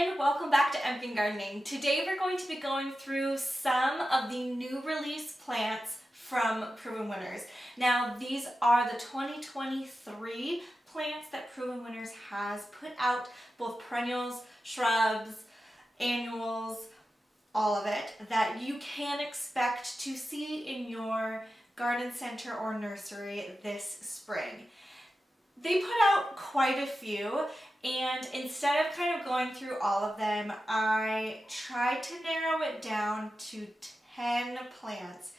and welcome back to Empkin Gardening. Today we're going to be going through some of the new release plants from Proven Winners. Now these are the 2023 plants that Proven Winners has put out, both perennials, shrubs, annuals, all of it, that you can expect to see in your garden center or nursery this spring. They put out quite a few, and instead of kind of going through all of them, I tried to narrow it down to 10 plants.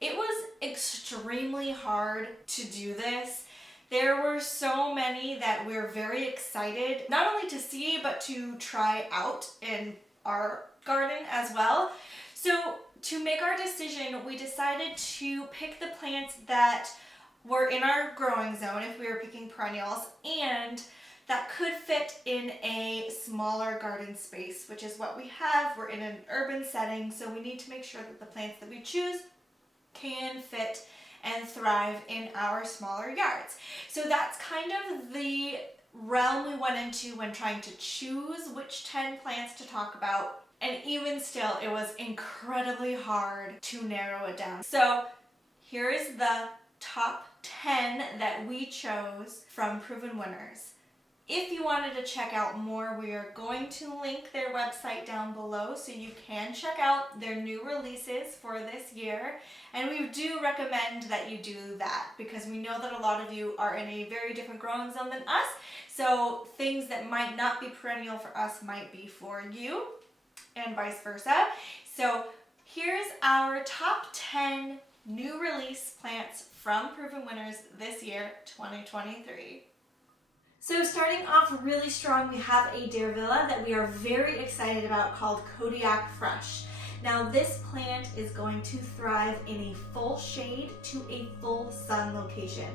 It was extremely hard to do this. There were so many that we're very excited not only to see but to try out in our garden as well. So to make our decision, we decided to pick the plants that were in our growing zone if we were picking perennials, and that could fit in a smaller garden space, which is what we have. We're in an urban setting, so we need to make sure that the plants that we choose can fit and thrive in our smaller yards. So that's kind of the realm we went into when trying to choose which 10 plants to talk about, and even still it was incredibly hard to narrow it down. So here is the top 10 that we chose from Proven Winners. If you wanted to check out more, we are going to link their website down below so you can check out their new releases for this year. And we do recommend that you do that because we know that a lot of you are in a very different growing zone than us. So things that might not be perennial for us might be for you, and vice versa. So here's our top 10 new release plants from Proven Winners this year, 2023. So starting off really strong, we have a Dayrevilla that we are very excited about called Kodiak Fresh. Now this plant is going to thrive in a full shade to a full sun location,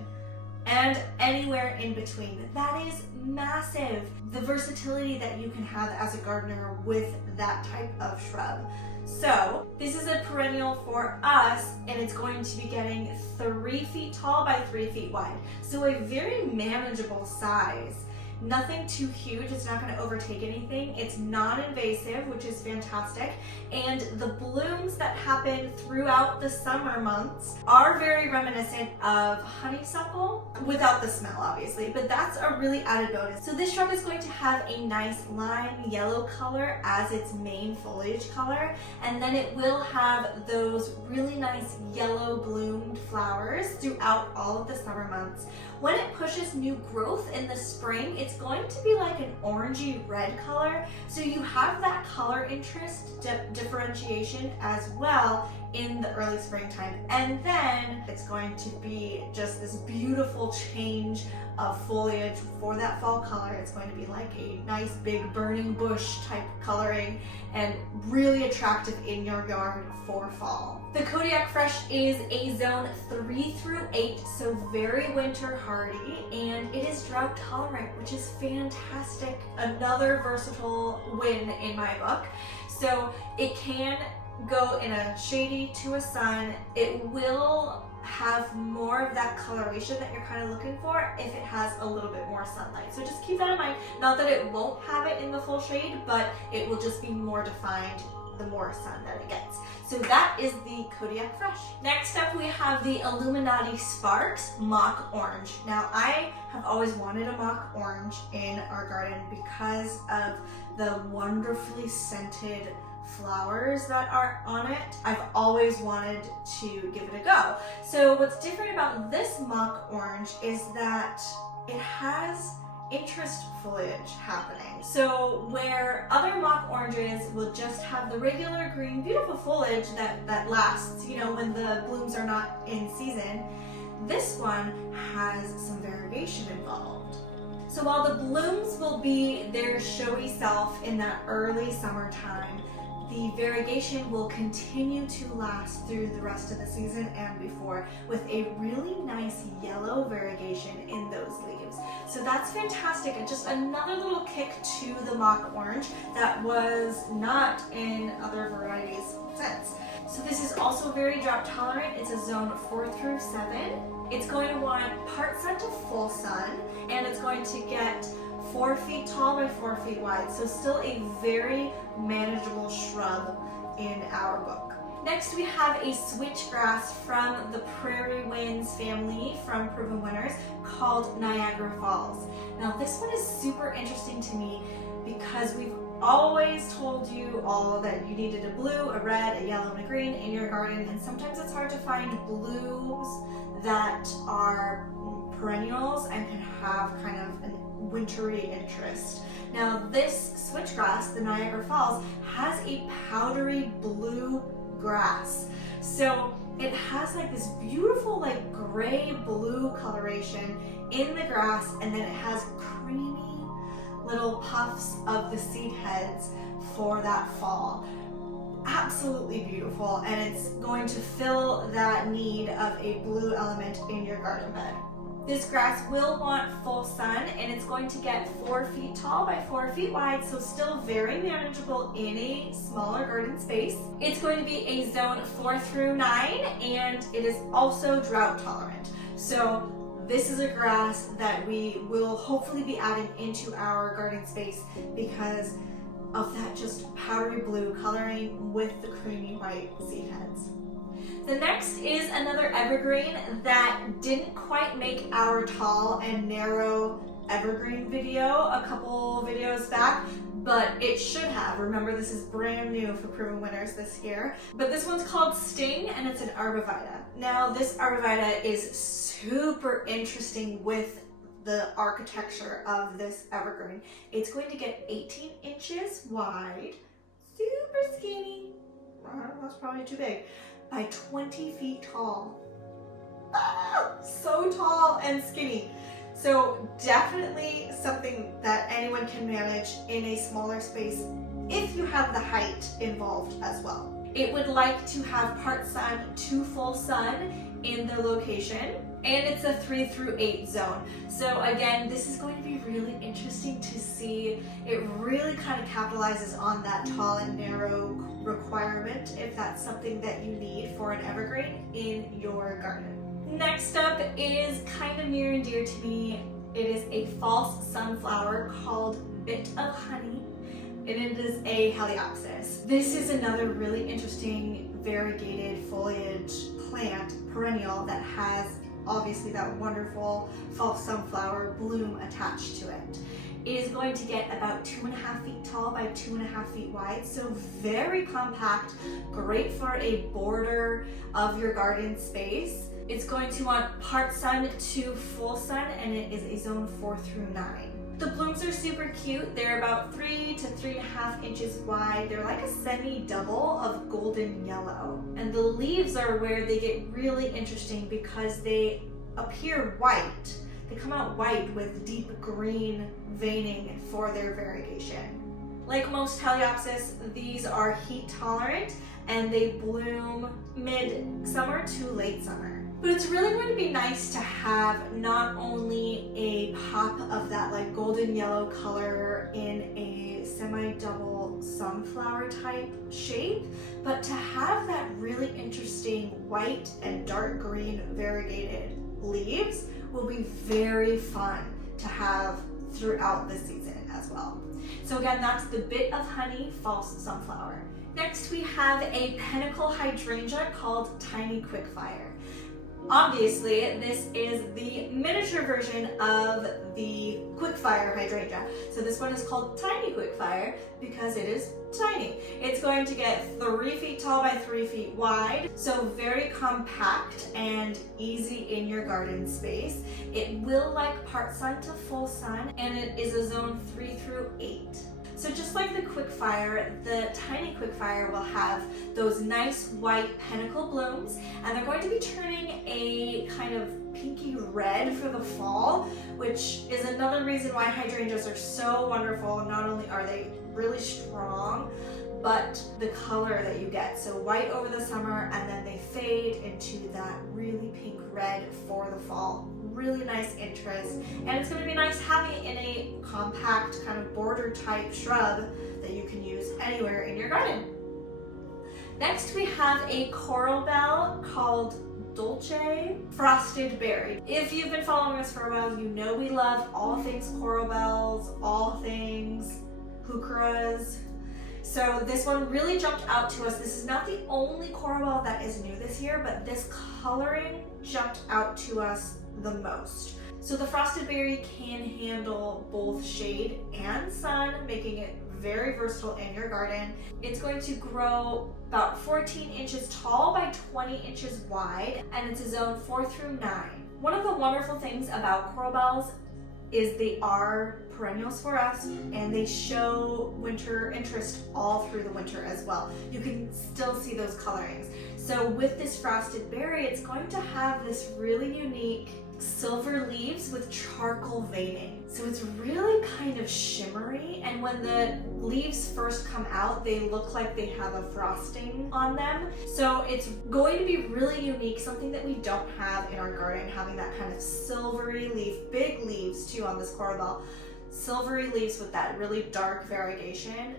and anywhere in between. That is massive, the versatility that you can have as a gardener with that type of shrub. So this is a perennial for us, and it's going to be getting 3 feet tall by 3 feet wide. So a very manageable size. Nothing too huge, it's not going to overtake anything. It's non-invasive, which is fantastic. And the blooms that happen throughout the summer months are very reminiscent of honeysuckle, without the smell obviously, but that's a really added bonus. So this shrub is going to have a nice lime yellow color as its main foliage color, and then it will have those really nice yellow bloomed flowers throughout all of the summer months. When it pushes new growth in the spring, it's going to be like an orangey red color. So you have that color interest differentiation as well in the early springtime. And then it's going to be just this beautiful change of foliage for that fall color. It's going to be like a nice big burning bush type coloring and really attractive in your yard for fall. The Kodiak Fresh is a zone 3 through 8, so very winter hardy, and it is drought tolerant, which is fantastic. Another versatile win in my book. So it can go in a shady to a sun. It will have more of that coloration that you're kind of looking for if it has a little bit more sunlight. So just keep that in mind. Not that it won't have it in the full shade, but it will just be more defined the more sun that it gets. So that is the Kodiak Fresh. Next up we have the Illuminati Sparks Mock Orange. Now I have always wanted a mock orange in our garden because of the wonderfully scented flowers that are on it. I've always wanted to give it a go. So what's different about this mock orange is that it has interest foliage happening. So where other mock oranges will just have the regular green, beautiful foliage that lasts, you know, when the blooms are not in season, this one has some variegation involved. So while the blooms will be their showy self in that early summertime, the variegation will continue to last through the rest of the season and before, with a really nice yellow variegation in those leaves. So that's fantastic, and just another little kick to the mock orange that was not in other varieties since. So this is also very drought tolerant. It's a zone 4 through 7. It's going to want part sun to full sun, and it's going to get 4 feet tall by 4 feet wide, so still a very manageable shrub in our book. Next we have a switchgrass from the Prairie Winds family from Proven Winners called Niagara Falls. Now this one is super interesting to me because we've always told you all that you needed a blue, a red, a yellow, and a green in your garden, and sometimes it's hard to find blues that are perennials and can have kind of a wintry interest. Now this switchgrass, the Niagara Falls, has a powdery blue grass. So it has like this beautiful like gray blue coloration in the grass, and then it has creamy little puffs of the seed heads for that fall. Absolutely beautiful, and it's going to fill that need of a blue element in your garden bed. This grass will want full sun, and it's going to get 4 feet tall by 4 feet wide, so still very manageable in a smaller garden space. It's going to be a zone 4 through 9, and it is also drought tolerant. So this is a grass that we will hopefully be adding into our garden space because of that just powdery blue coloring with the creamy white seed heads. The next is another evergreen that didn't quite make our tall and narrow evergreen video a couple videos back, but it should have. Remember, this is brand new for Proven Winners this year. But this one's called Sting, and it's an arborvitae. Now this arborvitae is super interesting with the architecture of this evergreen. It's going to get 18 inches wide, super skinny, that's probably too big, by 20 feet tall. Ah, so tall and skinny. So definitely something that anyone can manage in a smaller space if you have the height involved as well. It would like to have part sun to full sun in the location, and it's a 3 through 8 zone. So again, this is going to be really interesting to see. It really kind of capitalizes on that tall and narrow requirement if that's something that you need for an evergreen in your garden. Next up is kind of near and dear to me. It is a false sunflower called Bit of Honey, and it is a Heliopsis. This is another really interesting variegated foliage plant, perennial, that has obviously that wonderful false sunflower bloom attached to it. It is going to get about 2.5 feet tall by 2.5 feet wide, so very compact, great for a border of your garden space. It's going to want part sun to full sun, and it is a zone 4 through 9. The blooms are super cute. They're about 3 to 3.5 inches wide. They're like a semi-double of golden yellow. And the leaves are where they get really interesting because they appear white. They come out white with deep green veining for their variegation. Like most Heliopsis, these are heat tolerant and they bloom mid-summer to late summer. But it's really going to be nice to have not only a pop of that like golden yellow color in a semi-double sunflower type shape, but to have that really interesting white and dark green variegated leaves will be very fun to have throughout the season as well. So again, that's the Bit of Honey false sunflower. Next we have a pentacle hydrangea called Tiny Quickfire. Obviously, this is the miniature version of the Quickfire hydrangea. So this one is called Tiny Quickfire because it is tiny. It's going to get 3 feet tall by 3 feet wide, so very compact and easy in your garden space. It will like part sun to full sun, and it is a zone 3 through 8. So just like the Quickfire, the Tiny Quickfire will have those nice white pentacle blooms, and they're going to be turning a kind of pinky red for the fall, which is another reason why hydrangeas are so wonderful. Not only are they really strong, but the color that you get. So white over the summer, and then they fade into that really pink red for the fall. Really nice interest, and it's going to be nice having it in a compact kind of border type shrub that you can use anywhere in your garden. Next we have a coral bell called Dolce Frosted Berry. If you've been following us for a while, you know we love all things coral bells, all things heucheras. So this one really jumped out to us. This is not the only coral bell that is new this year, but this coloring jumped out to us the most. So the Frosted Berry can handle both shade and sun, making it very versatile in your garden. It's going to grow about 14 inches tall by 20 inches wide, and it's a zone 4 through 9. One of the wonderful things about coral bells is they are perennials for us, and they show winter interest all through the winter as well. You can still see those colorings. So with this Frosted Berry, it's going to have this really unique silver leaves with charcoal veining. So it's really kind of shimmery, and when the leaves first come out, they look like they have a frosting on them. So it's going to be really unique, something that we don't have in our garden, having that kind of silvery leaf, big leaves too on this coral bell, silvery leaves with that really dark variegation.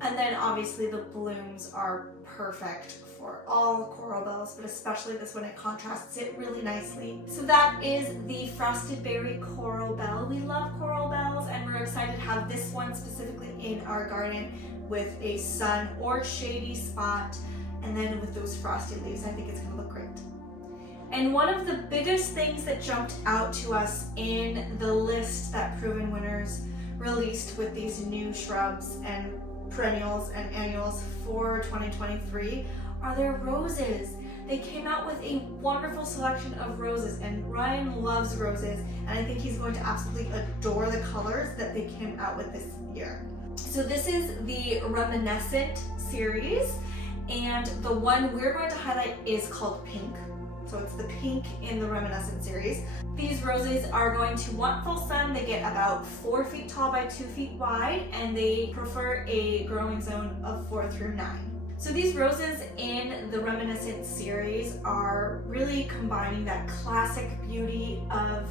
And then obviously the blooms are perfect for all coral bells, but especially this one, it contrasts it really nicely. So that is the Frosted Berry Coral Bell. We love coral bells, and we're excited to have this one specifically in our garden with a sun or shady spot, and then with those frosty leaves. I think it's gonna look great. And one of the biggest things that jumped out to us in the list that Proven Winners released with these new shrubs and perennials and annuals for 2023 are their roses. They came out with a wonderful selection of roses, and Ryan loves roses, and I think he's going to absolutely adore the colors that they came out with this year. So this is the Reminiscent series, and the one we're going to highlight is called Pink. So it's the pink in the Reminiscent series. These roses are going to want full sun. They get about 4 feet tall by 2 feet wide, and they prefer a growing zone of 4 through 9. So these roses in the Reminiscent series are really combining that classic beauty of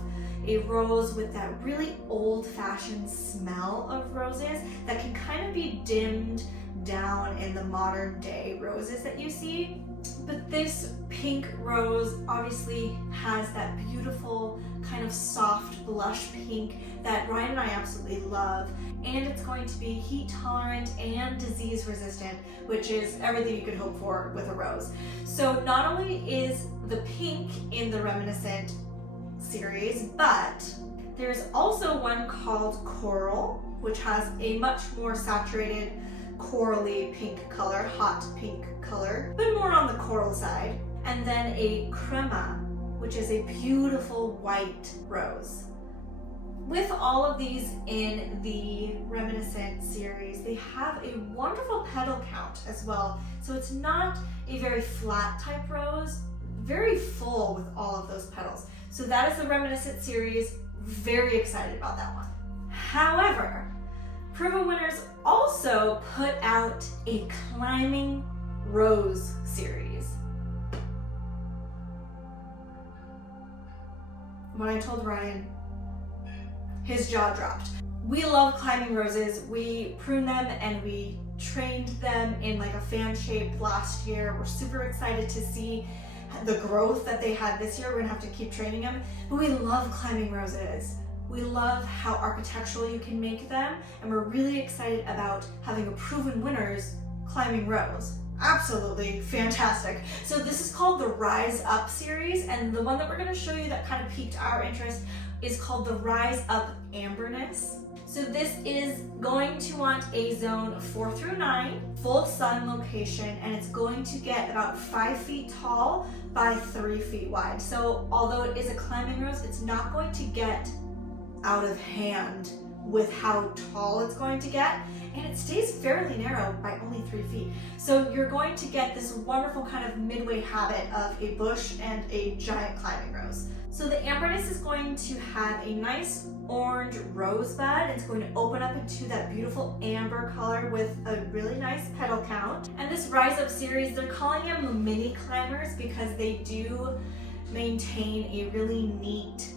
a rose with that really old-fashioned smell of roses that can kind of be dimmed down in the modern day roses that you see. But this pink rose obviously has that beautiful kind of soft blush pink that Ryan and I absolutely love, and it's going to be heat tolerant and disease resistant, which is everything you could hope for with a rose. So not only is the pink in the Reminiscent series, but there's also one called Coral, which has a much more saturated corally pink color, hot pink color, but more on the coral side. And then a Crema, which is a beautiful white rose. With all of these in the Reminiscent series, they have a wonderful petal count as well. So it's not a very flat type rose, very full with all of those petals. So that is the Reminiscent series. Very excited about that one. However, Proven Winners also put out a Climbing Rose series. When I told Ryan, his jaw dropped. We love climbing roses. We prune them and we trained them in like a fan shape last year. We're super excited to see the growth that they had this year. We're gonna have to keep training them, but we love climbing roses. We love how architectural you can make them, and we're really excited about having a Proven Winners climbing rose. Absolutely fantastic. So this is called the Rise Up series, and the one that we're going to show you that kind of piqued our interest is called the Rise Up Amberness. So this is going to want a zone 4 through 9, full sun location, and it's going to get about 5 feet tall by 3 feet wide. So although it is a climbing rose, it's not going to get out of hand with how tall it's going to get, and it stays fairly narrow by only 3 feet. So you're going to get this wonderful kind of midway habit of a bush and a giant climbing rose. So the Amberness is going to have a nice orange rosebud. It's going to open up into that beautiful amber color with a really nice petal count. And this Rise Up series, they're calling them mini climbers because they do maintain a really neat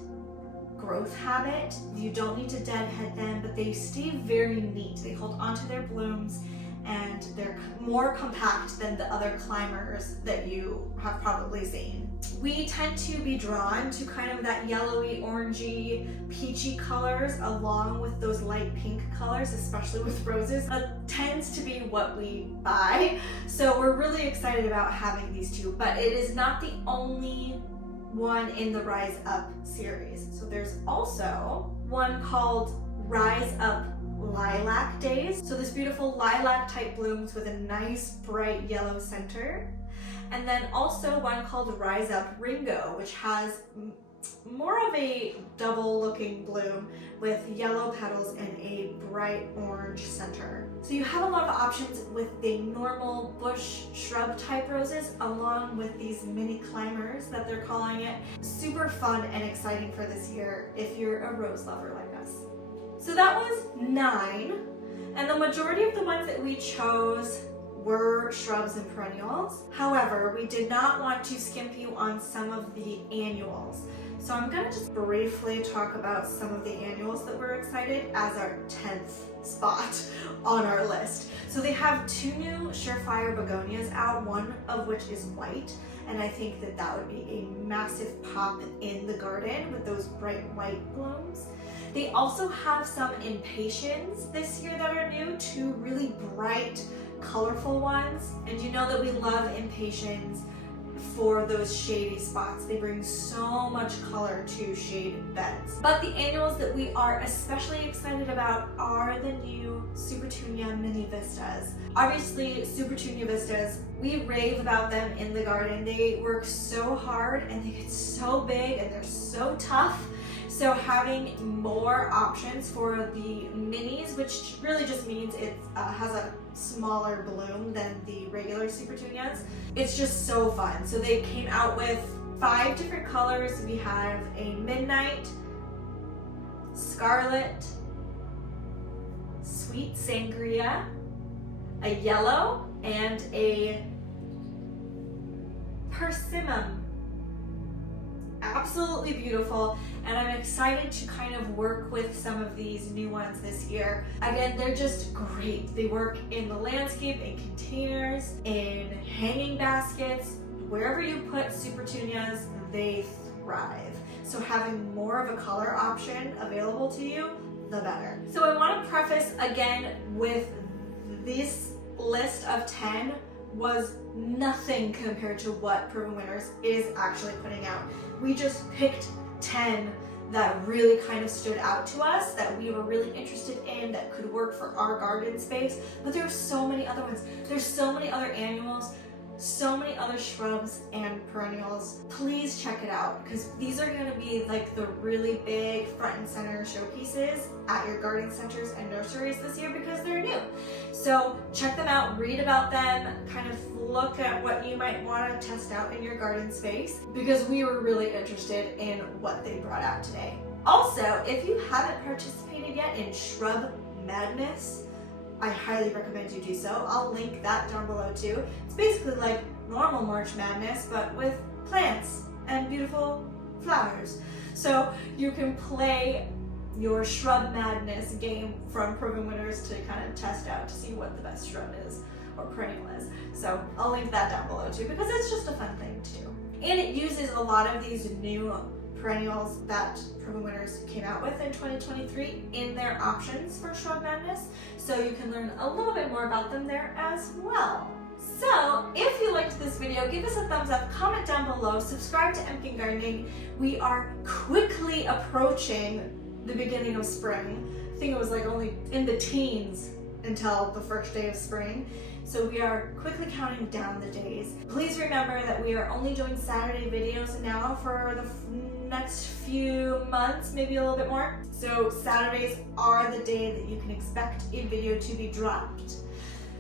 growth habit. You don't need to deadhead them, but they stay very neat. They hold onto their blooms and they're more compact than the other climbers that you have probably seen. We tend to be drawn to kind of that yellowy, orangey, peachy colors along with those light pink colors, especially with roses. That tends to be what we buy. So we're really excited about having these two, but it is not the only one in the Rise Up series. So there's also one called Rise Up Lilac Days. So this beautiful lilac type blooms with a nice bright yellow center. And then also one called Rise Up Ringo, which has more of a double looking bloom with yellow petals and a bright orange center. So you have a lot of options with the normal bush shrub type roses along with these mini climbers that they're calling it. Super fun and exciting for this year if you're a rose lover like us. So that was 9, and the majority of the ones that we chose were shrubs and perennials. However, we did not want to skimp you on some of the annuals. So I'm gonna just briefly talk about some of the annuals that we're excited as our 10th spot on our list. So they have 2 new Surefire begonias out, one of which is white, and I think that that would be a massive pop in the garden with those bright white blooms. They also have some impatiens this year that are new, 2 really bright, colorful ones. And you know that we love impatiens for those shady spots. They bring so much color to shade beds. But the annuals that we are especially excited about are the new Supertunia Mini Vistas. Obviously, Supertunia Vistas, we rave about them in the garden. They work so hard and they get so big and they're so tough. So having more options for the minis, which really just means it has a smaller bloom than the regular Supertunias, it's just so fun. So they came out with 5 different colors. We have a midnight, scarlet, sweet sangria, a yellow, and a persimmon. Absolutely beautiful, and I'm excited to kind of work with some of these new ones this year. Again, they're just great. They work in the landscape, in containers, in hanging baskets. Wherever you put Supertunias, they thrive. So having more of a color option available to you, the better. So I want to preface again with this list of 10 was nothing compared to what Proven Winners is actually putting out. We just picked 10 that really kind of stood out to us, that we were really interested in, that could work for our garden space. But there are so many other ones. There's so many other annuals, so many other shrubs and perennials. Please check it out, because these are going to be like the really big front and center showpieces at your garden centers and nurseries this year because they're new. So check them out, read about them, kind of look at what you might want to test out in your garden space, because we were really interested in what they brought out today. Also, if you haven't participated yet in Shrub Madness, I highly recommend you do so. I'll link that down below too. It's basically like normal March Madness, but with plants and beautiful flowers. So you can play your Shrub Madness game from Proven Winners to kind of test out to see what the best shrub is or perennial is. So I'll link that down below too, because it's just a fun thing too. And it uses a lot of these new perennials that Proven Winners came out with in 2023 in their options for Shrub Madness, so you can learn a little bit more about them there as well. So if you liked this video, give us a thumbs up, comment down below, subscribe to Empkin Gardening. We are quickly approaching the beginning of spring. I think it was like only in the teens until the first day of spring. So we are quickly counting down the days. Please remember that we are only doing Saturday videos now for the next few months, maybe a little bit more. So Saturdays are the day that you can expect a video to be dropped.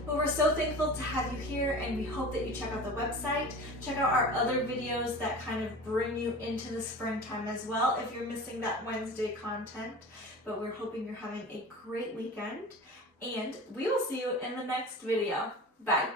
But we're so thankful to have you here, and we hope that you check out the website. Check out our other videos that kind of bring you into the springtime as well if you're missing that Wednesday content. But we're hoping you're having a great weekend, and we will see you in the next video. Bye.